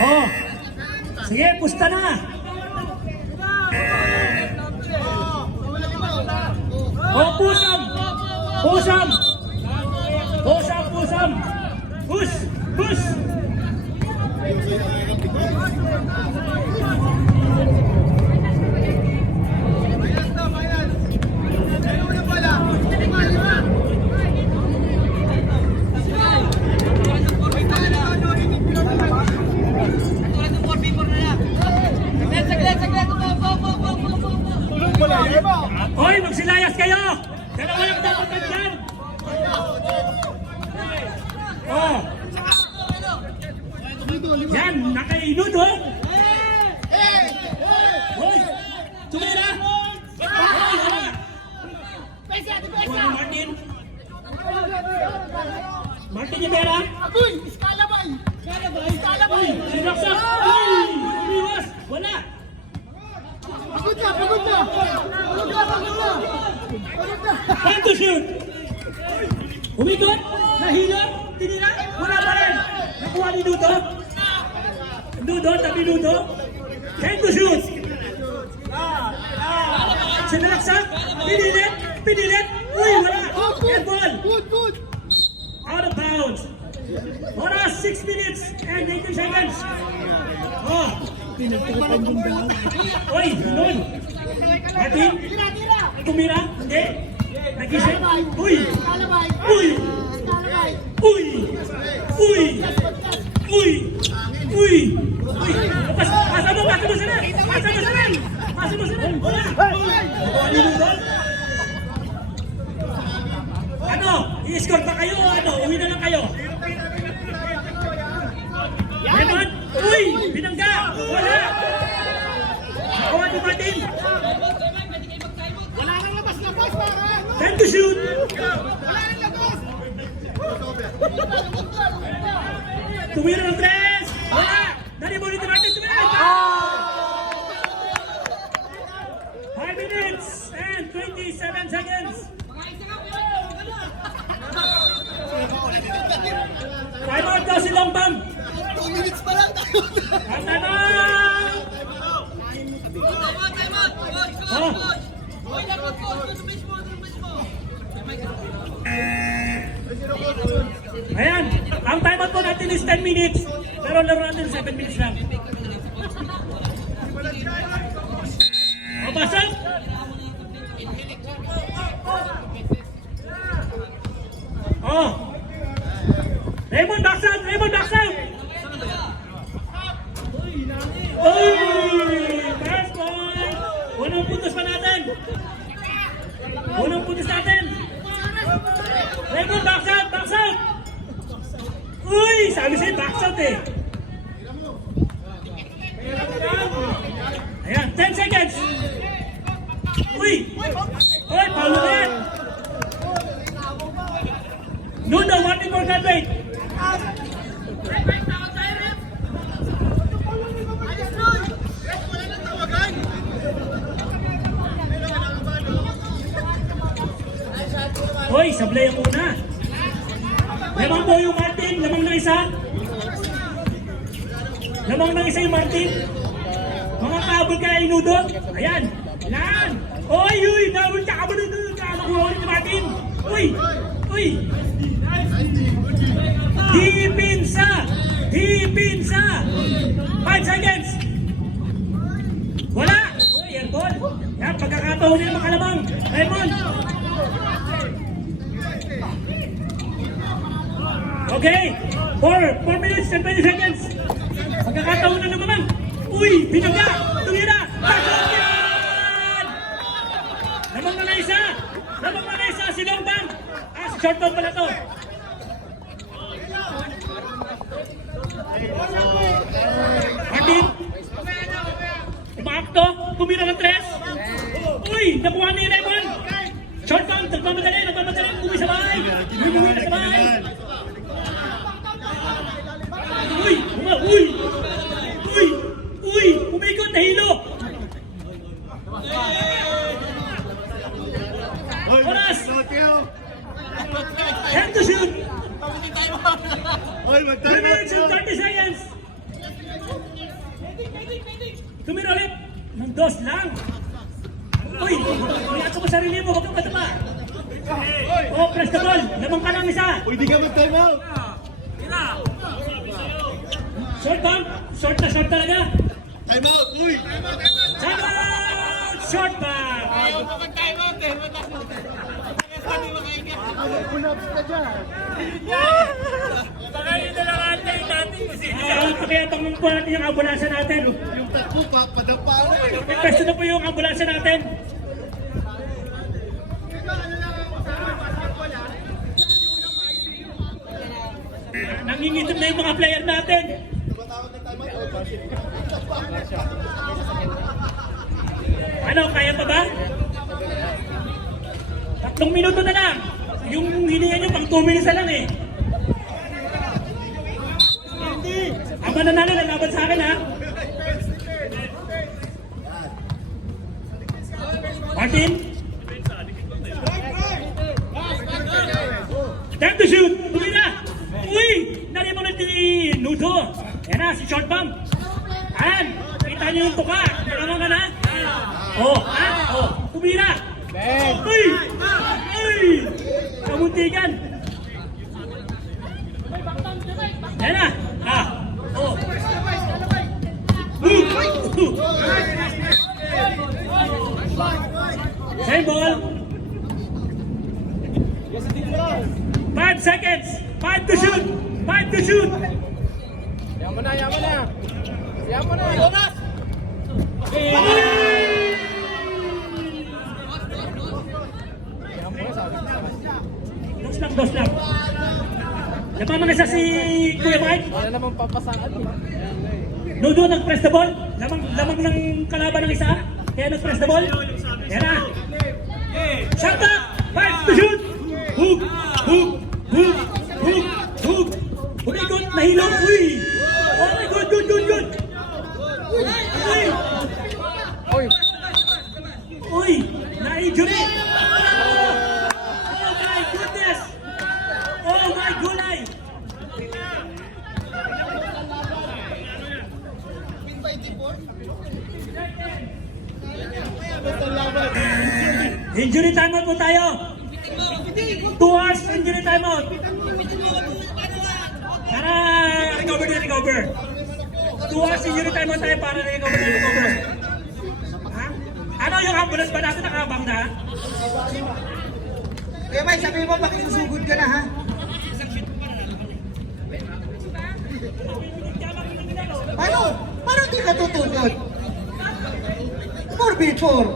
Oh. Sige, pusta na. Oh, pusam. Pusam. Pusam, pusam. Push, push. Hoy, magsilayas kayo! Dalawa lang dapat dyan! Oh! Yan, nakainod oh! Hoy! Tumira! Hoy, hala! Martin! Martin Rivera! Agoy! Iskalabay! Iskalabay! Sinaksak! Hoy! Umiwas! Wala! Pagod na! Pagod na! Pagod na! Pagod na! Pagod na! Time to shoot! Umikot! Nahilo! Tinira! Wala pa rin! Nakuha ni Dudo! Dudo! Tabi Dudo! Time to shoot! Sinalaksak! Pinilit! Pinilit! Uy! Wala! Air ball! Good! Good! Out of bounds! Oras 6 minutes and 19 seconds! Oh! Uy! Nun! Martin! Tumira! Hindi! Nagising! Uy! Iskalabay! Uy! Iskalabay! Uy! Uy! Uy! Uy! Uy! Pasa mo sana! Pasa mo sana! Pasa mo sana! Wala! Ano mo ba? Ano? I-score pa kayo o ano? Uwi na lang kayo? Lemon! Uy! Binangga! Wala! Nakuha ni Martin! Wala nang labas para! Time to shoot! Wala nang labas! Tumira ng tres! Wala! Dali mo ulit ni Martin! Tumira! 5 minutes and 27 seconds! Time out daw si Longbang! 2 minutes pa lang tayo! Ang tanong! Oh! Ayan, ang time out po natin is 10 minutes. Pero laro natin 7 minutes lang. O, basag! Oh! Raymond, backside! Raymond, backside! Uy! First point! Unang puntos pa natin! Unang puntos natin! Raymond, backside! Backside! Uy! Sabi sa'yo, backside eh! Ayan, 10 seconds! Uy! Uy, paulo na yan! Nuno, warning for gun rate! Hoy, sablay ang una. Lamang po yung Martin, lamang na isa. Lamang na isa yung Martin. Mga kabul kaya inudo. Ayan, yan. Oy, uy, nawul ka kabul doon. Nakuha ulit ni Martin. Uy, uy. Hipinsa! Hipinsa! 5 seconds. Wala. Uy, airball. Yan, pagkakataon nila makalamang. Raymond. Okay, 4 minutes and 20 seconds. Pagkakataon na naman. Uy, binangga! Tumira! Pasok yan! Lamang na isa! Lamang na isa si Longbang! Si short ball pala to. Martin! Tumaakto! Tumira ng 3! Uy! Nakuha ni Raymond! Short ball! Nagmamadali! Nagmamadali! Uwi sa bahay! Uwi na sa bahay! Uy! Uy! Uy! Uy! Umikot! Nahilo! Oras! Time to shoot! Oy, 3 minutes and 30 seconds. Tumira ulit. Ng dos lang. Uy, may ato mo sarili mo. Huwag kang mataba. Oh, press the ball. Lamang ka ng isa. Uy, di ka mag-time out. Short bump. Short na short talaga. Time out, uy. Time out! Short bump. Ayaw pa mag-time out eh. Hindi makaingat. Pull-ups ka dyan. Baka yun na lang ate, dating kasi. Pakiyatang mo po natin yung ambulansya natin. Yung takbo pa, padapa ako eh. Request na po yung ambulansya natin. Nangingitim na yung mga player natin. Ano, kaya pa ba? 3 minuto na lang. Yung hininga nyo pang 2 minutes na lang eh. Ang mananalo, lalaban sa akin ha. Martin? Time to shoot! Tuloy na! Uy! Nariman na ni Nudo. Yan na, si Short Bump. Ayan! Kita niyo yung tuka. Tama ka na? Oh, ha? Oh, tumira! Uy! Uy! Kamuntikan! Yan na! Ah! Oh! Same ball! 5 seconds! 5 to shoot! 5 to shoot! Yaman na, yaman na. Yaman na. Jonas! Dos lang. Napamang isa si Kuya Mike. Wala namang papasaan eh. Nudo nag-press the ball. Lamang ng kalaban ng isa. Kaya nag-press the ball. Yan na. Shot up! 5 to shoot! Hook! Hook! Hook! Hook! Hook! Umikot! Nahilong! Uy! Oh my God! Good! Uy! Oy! Uy! Na-injury! Oh my goodness! Oh my gulay! Injury timeout po tayo! 2 hours injury timeout! Para recover. 2 hours injury timeout tayo para recover. Ha? Ano yung ambulance ba natin nakabang na? Kuya Mike, sabi mo, bakit susugod ka na, ha? Paano di ka tutugod? 4v4.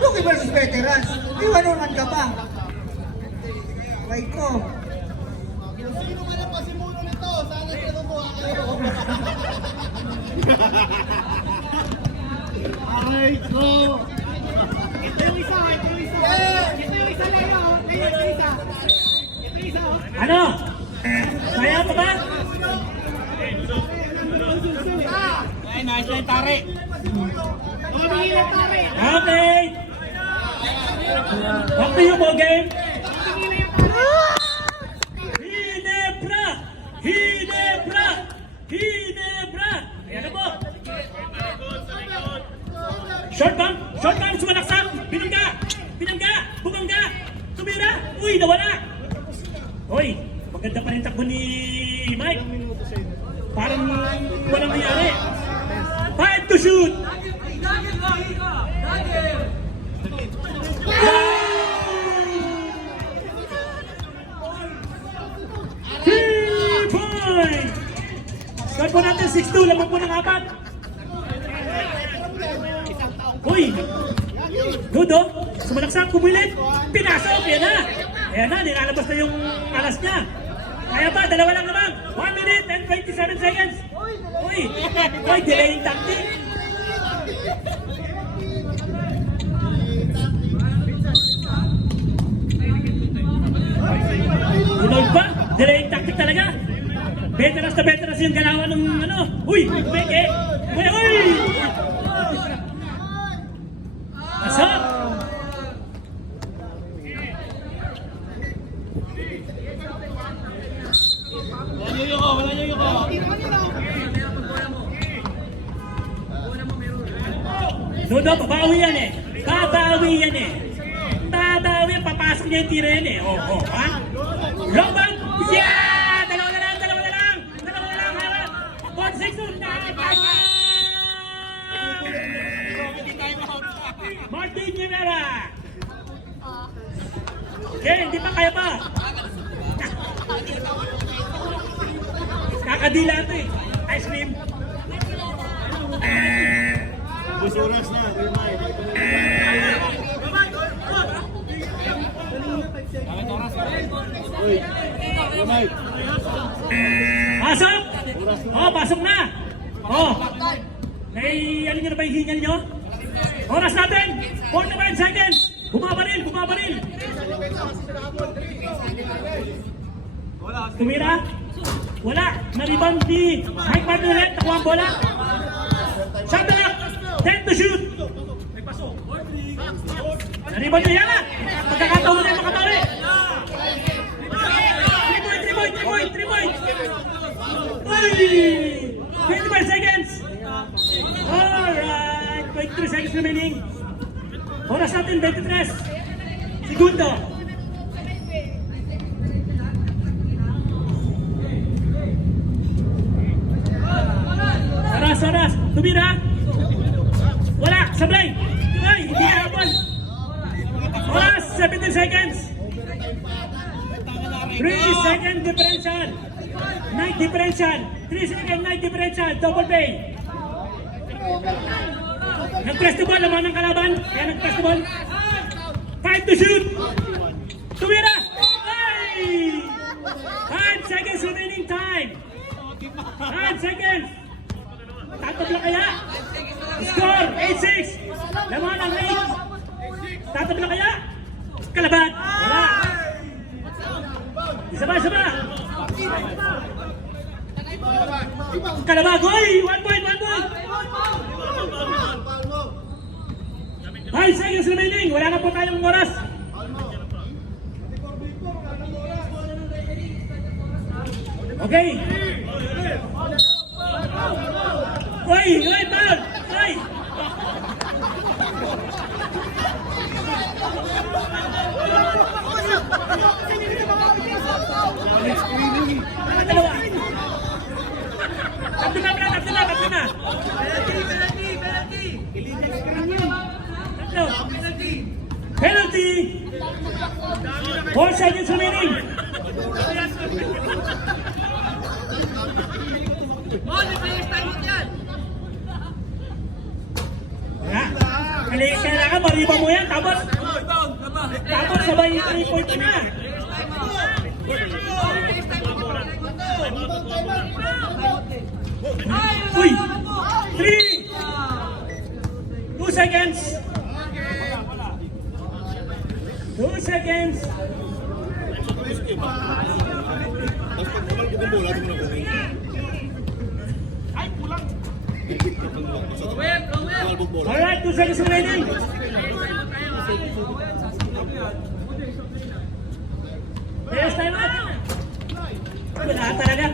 Rookie versus veterans. Iwanunan ka pa. Right ko. Sino ka na pasimuno nito? Sana tinutuwa kayo. Ay, ko. Ito yung isa, Leo. Ito yung isa. Ano? Kaya pa ba? Ay, nice na yung tari. Okay! Back to you, ball game! Hinebra! Ayan na po! Short bump, sumalaksak! Binangga! Bumangga! Tumira! Uy, nawala! Uy, maganda pa rin takbo ni Mike. Parang walang nangyari. 5 to shoot! Point! Score po natin 6-2, lamang po ng 4. Uy! Nudo, sumalaksak, kumilit, pinasok, yan na! Ayan na, nilalabas na yung alas niya. Kaya pa, dalawa lang naman. 1 minute and 27 seconds. Uy! Uy, delaying tactic. Tunog pa, delaying tactic talaga. Veterans yung galawan ng ano. Uy! Peke! Uy! Pasok! Wala niyo. Dodo, babawi yan eh. Babawi yan eh. Babawi, papasok niya yung tira yan eh. Ha? Long ball! Yeah! Dalawa na lang! 1-6 na! Martin Rivera! Okay, hindi pa kaya pa. Kakadila ito eh. Ice cream. Busuras na. Pasok! Pasok na! Ano nyo na ba yung hingal nyo? Oras natin! 45 seconds! Bumabaril! Tumira? Wala! Na-rebound ni Mike Martinez. Nakuha ang bola. Shot na lang! 10 to shoot! Na-rebound niya yan! Pagkakataon na yung makatari! 3 point! Uy! 25 seconds! Alright! 23 seconds remaining. Oras natin, 23. Segundo. Oras. Tumira. Wala. Sablay. Ay, hindi na hapon. Oras, 17 seconds. 3 second differential. Night differential. 3 second night differential. Double pay. Nag-press the ball. Laman ng kalaban. Kaya nag-press the ball. 5 to shoot. Tumira. Ay! 5 seconds remaining time. 5 seconds. Tatabla kaya? Score 8-6. Laman ang 8. Tatabla kaya? Kalaban. Wala. Isa ba? Kalabag. Uy! 1 point. 5 seconds remaining. Wala na po tayong oras. Okay. Uy! Foul! Uy! Dalawa. Tatlo na. Penalty! 4 seconds remaining. Kailangan mariba mo yan, tapos sabay 3 point na. Uy! 3! 2 seconds! 2 seconds! Alright, 2 seconds remaining. Yes, time out. Wala talaga.